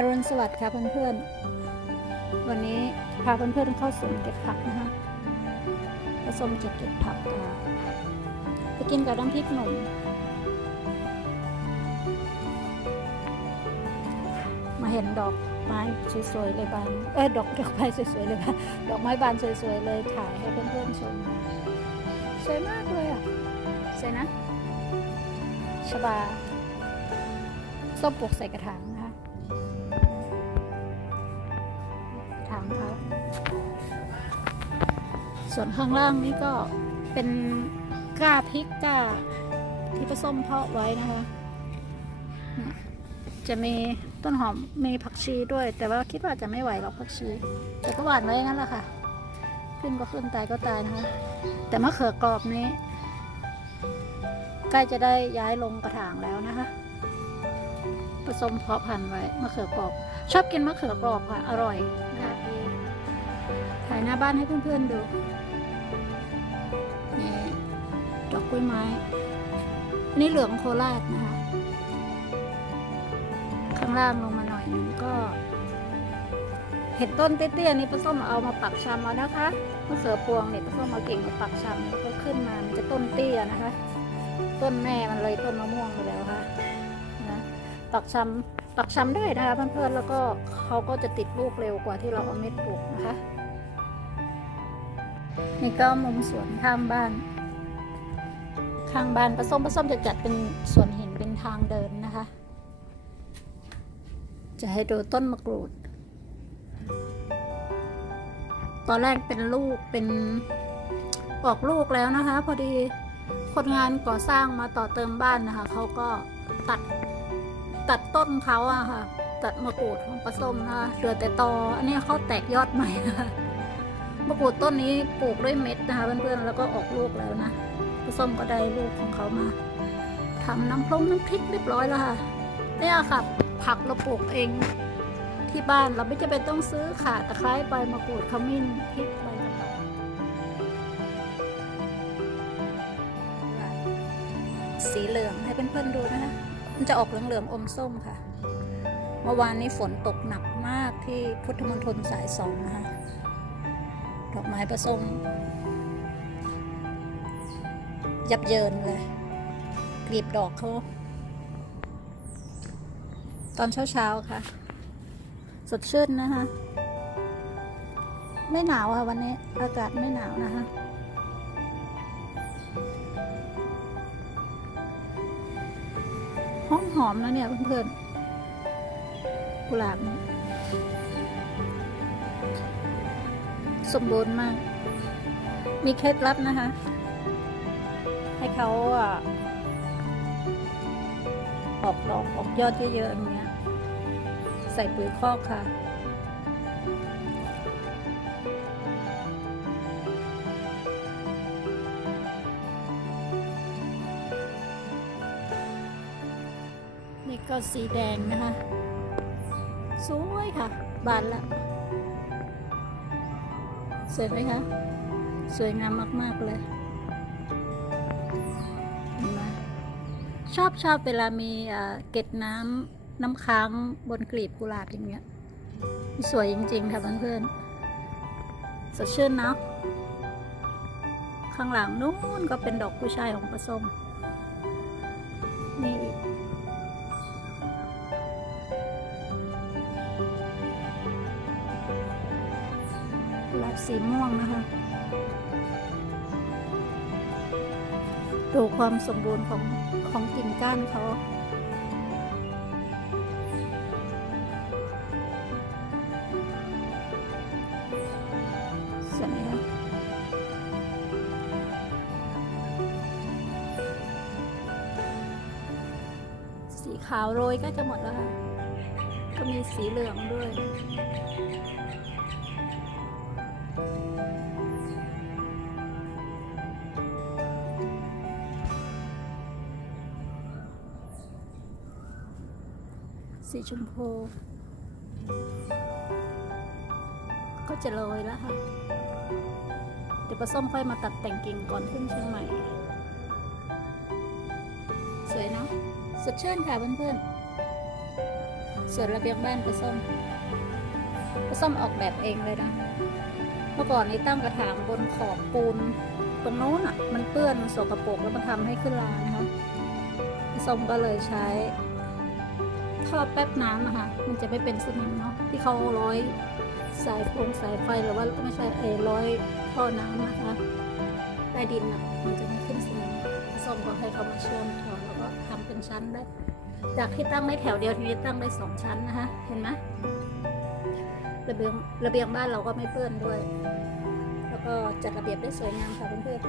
อรุณสวัสดิ์ค่ะเพื่อนๆ วันนี้พาเพื่อนๆเข้าสวนเก็บผักนะคะผสมจะเก็บผักค่ะไปกินกับน้ำพริกหนุ่มมาเห็นดอกไม้สวยๆเลยบาน เอ้ยดอกดอกไม้สวยๆเลยบาน ดอกไม้บานสวยๆเลยถ่ายให้เพื่อนๆชม สวยมากเลยอะสวยนะ ชบาส้มปลูกใส่กระถาง ส่วนข้างล่างนี่ก็เป็นก้าพริกก้าที่ผสมเพาะไว้นะคะ จะมีต้นหอมมีผักชีด้วย แต่ว่าคิดว่าจะไม่ไหวหรอกผักชี แต่ก็หวานไว้งั้นแหละค่ะ ขึ้นก็ขึ้นตายก็ตายนะคะ แต่มะเขือกรอบนี้ใกล้จะได้ย้ายลงกระถางแล้วนะคะ ผสมเพาะพันธุ์ไว้มะเขือกรอบ ชอบกินมะเขือกรอบค่ะ อร่อยถ่ายหน้าบ้านให้เพื่อนๆดู ดอกกล้วยไม้ อันนี่เหลืองโคราชนะคะ ข้างล่างลงมาหน่อยนึงก็ เห็ดต้นเตี้ยๆนี่ป้าส้มเอามาปักชำแล้วนะคะมะเขือพวงเนี่ยป้าส้มเอากิ่งมาปักชำแล้วก็ขึ้นมา มันจะต้นเตี้ยนะคะ ต้นแม่มันเลยต้นมะม่วงไปแล้วค่ะนะปักชำปักชำได้นะคะเพื่อนๆแล้วก็เขาก็จะติดลูกเร็วกว่าที่เราเอาเม็ดปลูกนะคะนี่ก็มุมสวนข้างบ้าน ข้างบ้านผสมผสมจะจัดเป็นสวนหินเป็นทางเดินนะคะ จะให้ดูต้นมะกรูด ตอนแรกเป็นลูกเป็นออกลูกแล้วนะคะ พอดีคนงานก่อสร้างมาต่อเติมบ้านนะคะเขาก็ตัดตัดต้นเขาอะค่ะ ตัดมะกรูดของปลาส้มนะคะเหลือแต่ตออันนี้เขาแตกยอดใหม่นะคะมะกรูดต้นนี้ปลูกด้วยเม็ดนะคะเพื่อนๆแล้วก็ออกลูกแล้วนะ ส้มก็ได้ลูกของเขามาทำน้ำพรงน้ำพริกเรียบร้อยแล้วค่ะเนี่ยค่ะผักเราปลูกเองที่บ้านเราไม่จำเป็นต้องซื้อค่ะตะไคร้ใบมะกรูดขมิ้นพริกใบกะเพราสีเหลืองให้เพื่อนๆดูนะคะมันจะออกเหลืองๆอมส้มค่ะ เมื่อวานนี้ฝนตกหนักมากที่พุทธมณฑลสายสองนะคะดอกไม้ประสม ยับเยินเลยกลีบดอกเขาตอนเช้าๆค่ะ สดชื่นนะคะ ไม่หนาวค่ะวันนี้ อากาศไม่หนาวนะคะ หอมหอมๆแล้วเนี่ยเพื่อนๆกุหลาบนี่สมบูรณ์มาก มีเคล็ดลับนะคะ ให้เขาอะออกดอกออกยอดเยอะๆอย่างเงี้ย ใส่ปุ๋ยคอกค่ะนี่ก็สีแดงนะคะสวยค่ะ บานล้วสวยไหมคะ สวยงามมาก ๆ เลย ชอบชอบเวลามีเอ่อเกล็ดน้ำน้ำค้างบนกลีบกุหลาบอย่างเงี้ย สวยจริง ๆ ค่ะเพื่อนๆสดชื่นเนาะข้างหลังนู้นก็เป็นดอกผู้ชายของปลาส้มนี่อีกกุหลาบสีม่วงนะคะ ดูความสมบูรณ์ของของกิ่งก้านเขาสวยไหมคะสีขาวโรยก็จะหมดแล้วค่ะ ก็มีสีเหลืองด้วย สีชมพู ก็จะโรยแล้วค่ะ เดี๋ยวปลาส้มค่อยมาตัดแต่งกิ่งก่อนขึ้นเชียงใหม่ สวยเนาะสดชื่นค่ะเพื่อนๆส่วนระเบียงบ้านป้าส้มป้าส้มออกแบบเองเลยนะ เมื่อก่อนนี้ตั้งกระถางบนขอบปูนตรงโน้นอะ มันเปื้อนมันสกปรกแล้วมันทำให้ขึ้นลานะคะป้าส้มก็เลยใช้ ท่อแป๊บน้ำอะค่ะ มันจะไม่เป็นสนิมเนาะที่เขาร้อยสายโฟงสายไฟหรือว่าไม่ใช่เอร้อยท่อน้ำนะคะใต้ดินอะมันจะไม่ขึ้นสนิมป้าส้มก็ให้เขามาเชื่อมต่อแล้วก็ทำเป็นชั้นได้ จากที่ตั้งได้แถวเดียวทีนี้ตั้งได้สองชั้นนะคะเห็นไหมระเบียงระเบียงบ้านเราก็ไม่เปื้อนด้วย แล้วก็จัดระเบียบได้สวยงามค่ะเพื่อน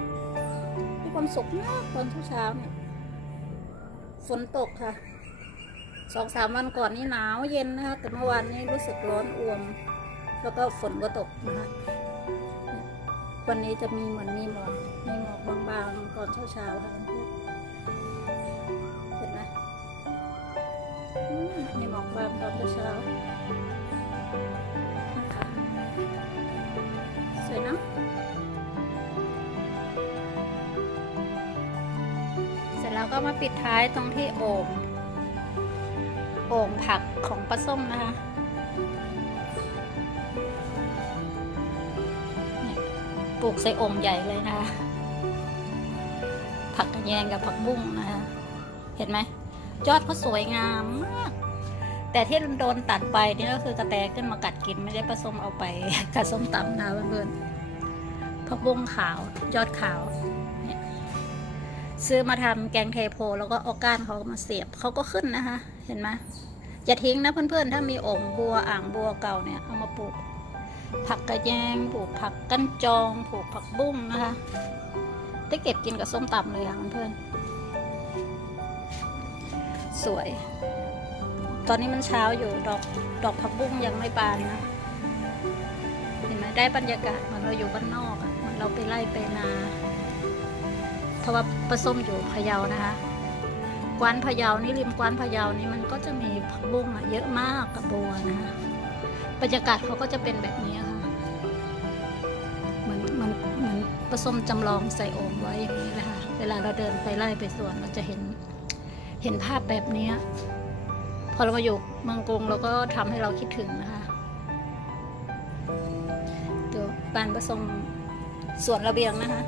ๆมีความสุขมากตอนเช้าๆเนี่ยฝนตกค่ะ สองสามวันก่อนนี่หนาวเย็นนะคะแต่เมื่อวานนี้รู้สึกร้อนอ่วม แล้วก็ฝนก็ตกนะคะวันนี้จะมีเหมือนมีหมอกมีหมอกบางๆก่อนเช้าๆค่ะเห็นไหมมีหมอกบางตอนเช้านะคะสวยเนอะเสร็จแล้วก็มาปิดท้ายตรงที่โอ่ง โอ่งผักของปลาส้มนะคะปลูกใส่โอ่งใหญ่เลยนะคะ ผักกระแยงกับผักบุ้งนะคะ เห็นไหมยอดเขาสวยงามมาก แต่ที่โดนตัดไปนี่ก็คือกระแตขึ้นมากัดกินไม่ได้ผสมเอาไปกับส้มตำนะเพื่อนๆผักบุ้งขาวยอดขาวเซื้อมาทำแกงเทโพ แล้วก็เอาก้านเขามาเสียบเขาก็ขึ้นนะคะ เห็นไหมอย่าทิ้งนะเพื่อนๆ ถ้ามีโอ่งบัวอ่างบัวเก่าเนี่ยเอามาปลูก ผักกระแยงปลูกผักกั้นจองปลูกผักบุ้งนะคะได้เก็บกินกับส้มตำเลยค่ะเพื่อนๆสวย ตอนนี้มันเช้าอยู่ดอกดอกผักบุ้งยังไม่บานนะเห็นไหมได้บรรยากาศเหมือนเราอยู่บ้านนอกอะเหมือนเราไปไล่ไปนาเพราะว่าปลาส้มอยู่พะเยานะคะ กวานพะเยานี่ริมกวานพะเยานี่มันก็จะมีผักบุ้งอะเยอะมากกับบัวนะคะบรรยากาศเขาก็จะเป็นแบบนี้ค่ะเหมือนเหมือนเหมือนผสมจำลองใส่โอ่งไว้อย่างนี้นะค่ะเวลาเราเดินไปไล่ไปสวนเราจะเห็นเห็นภาพแบบเนี้ยพอเรามาอยู่เมืองกรุงเราก็ทำให้เราคิดถึงนะคะตัวการผสมสวนระเบียงนะคะ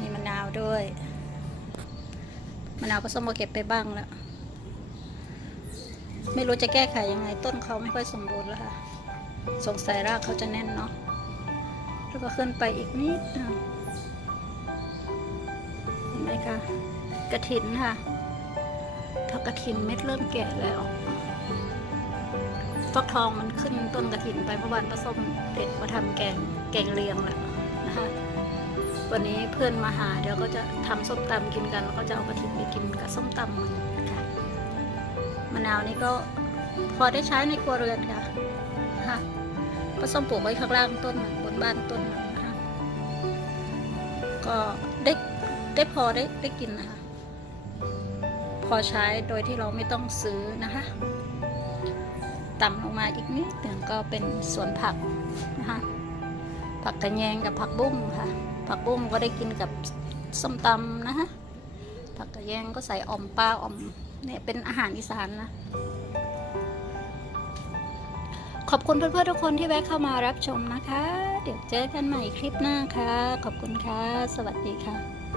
มีมะนาวด้วย มะนาวผสมมาเก็บไปบ้างแล้ว ไม่รู้จะแก้ไขยังไง ต้นเขาไม่ค่อยสมบูรณ์แล้วค่ะ สงสัยรากเขาจะแน่นเนาะ แล้วก็ขึ้นไปอีกนิดนึงเห็นไหมคะ กระถินค่ะผักกระถินเม็ดเริ่มแก่แล้วฟักทองมันขึ้นต้นกระถินไปเมื่อวานผสมเด็ดมาทำแกงแกงเลียงแหละนะคะ วันนี้เพื่อนมาหาเดี๋ยวก็จะทำส้มตำกินกัน แล้วก็จะเอากระถินไปกินกับส้มตำมันค่ะมะนาวนี่ก็พอได้ใช้ในครัวเรือนค่ะค่ะผสมปลูกไว้ข้างล่างต้นบนบ้านต้นนึงนะคะก็ได้ได้พอได้ได้กินนะคะ พอใช้โดยที่เราไม่ต้องซื้อนะคะต่ำลงมาอีกนิดหนึ่งก็เป็นสวนผักนะคะผักกระแยงกับผักบุ้งค่ะ ผักบุ้งก็ได้กินกับส้มตำนะฮะ ผักกระแยงก็ใส่อ่อมปลาอ่อมเนี่ยเป็นอาหารอีสานนะ ขอบคุณเพื่อนๆทุกคนที่แวะเข้ามารับชมนะคะ เดี๋ยวเจอกันใหม่คลิปหน้าค่ะ ขอบคุณค่ะ สวัสดีค่ะ